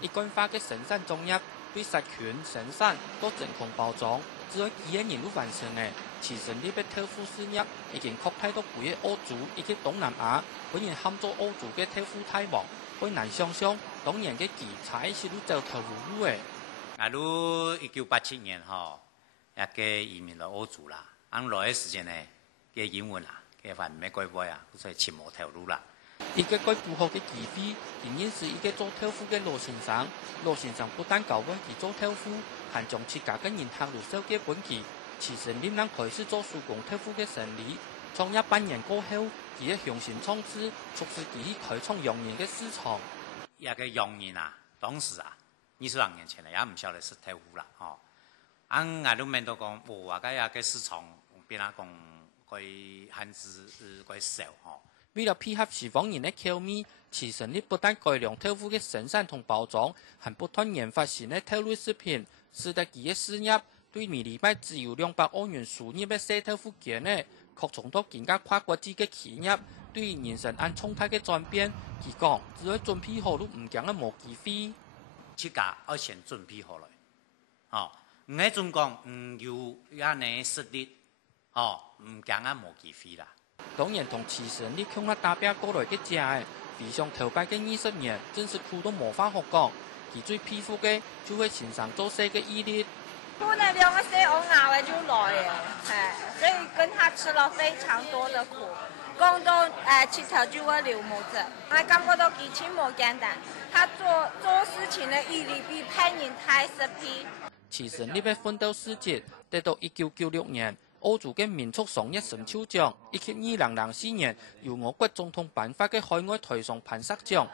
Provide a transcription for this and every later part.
一貫化嘅生產種業對食權、生產到真空包裝，只有幾個年都完成嘅。其實呢筆豆腐事業已經擴大到幾個歐洲以及東南亞，本然喊做歐洲嘅豆腐大王，好難想象當年嘅奇才是都走投無路嘅。我都1987年也嘅移民到歐洲啦，按來嘅時間呢，嘅英文啊，嘅話唔係改改啊，所以前無頭路啦。一個改符合嘅機會，仍然是一個做豆腐嘅羅先生。羅先生不但教佢做豆腐，還將自家嘅人客路手嘅本錢。其實你能開始做手工豆腐嘅生意，創業半年過後，佢嘅雄心壯志促使佢開創洋人嘅市場。一個洋人啊，當時啊，20年前咧也唔曉得食豆腐啦，我都明到講，我嘅個市場變啊講佢限制佢少為了配合西方人的口味，其實你不但改良豆腐嘅生產同包裝，還不斷研發新的豆類食品，使得佢嘅事業對每禮拜只有200歐元收入嘅小豆腐店呢，擴充到更加跨國際嘅企業，對人生按重大嘅轉變。佢講，只要準備好都唔驚嘅冇機會。自家要先準備好來，唔係總講有咁嘅實力，唔驚嘅冇機會啦。當然同其實你向佢打拼過來嘅家，非常頭擺嘅20年，真是苦都無法可講。佢最佩服嘅就係先生做事嘅毅力。苦呢兩個細我熬嘅就來嘅，所以跟他吃了非常多的苦，講到切頭就會流目子。我感覺到佢真冇簡單，他做事情嘅毅力比派人太實皮。其實呢筆奮鬥事蹟得到1996年歐洲嘅民族創業成就獎，以及2004年由我國總統頒發嘅海外台商攀石獎。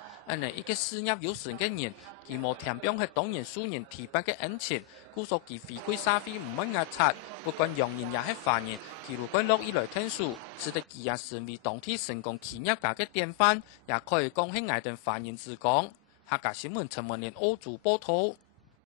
一個事業有成嘅人，佢冇填表係當然數人提拔嘅恩情，故所佢回饋社會唔會壓擦。不管洋人也係華人，佢如果樂意來聽書，使得佢也成為當地成功企業家嘅典範，也可以講係我哋華人之光。客家新聞陳文年歐洲報道。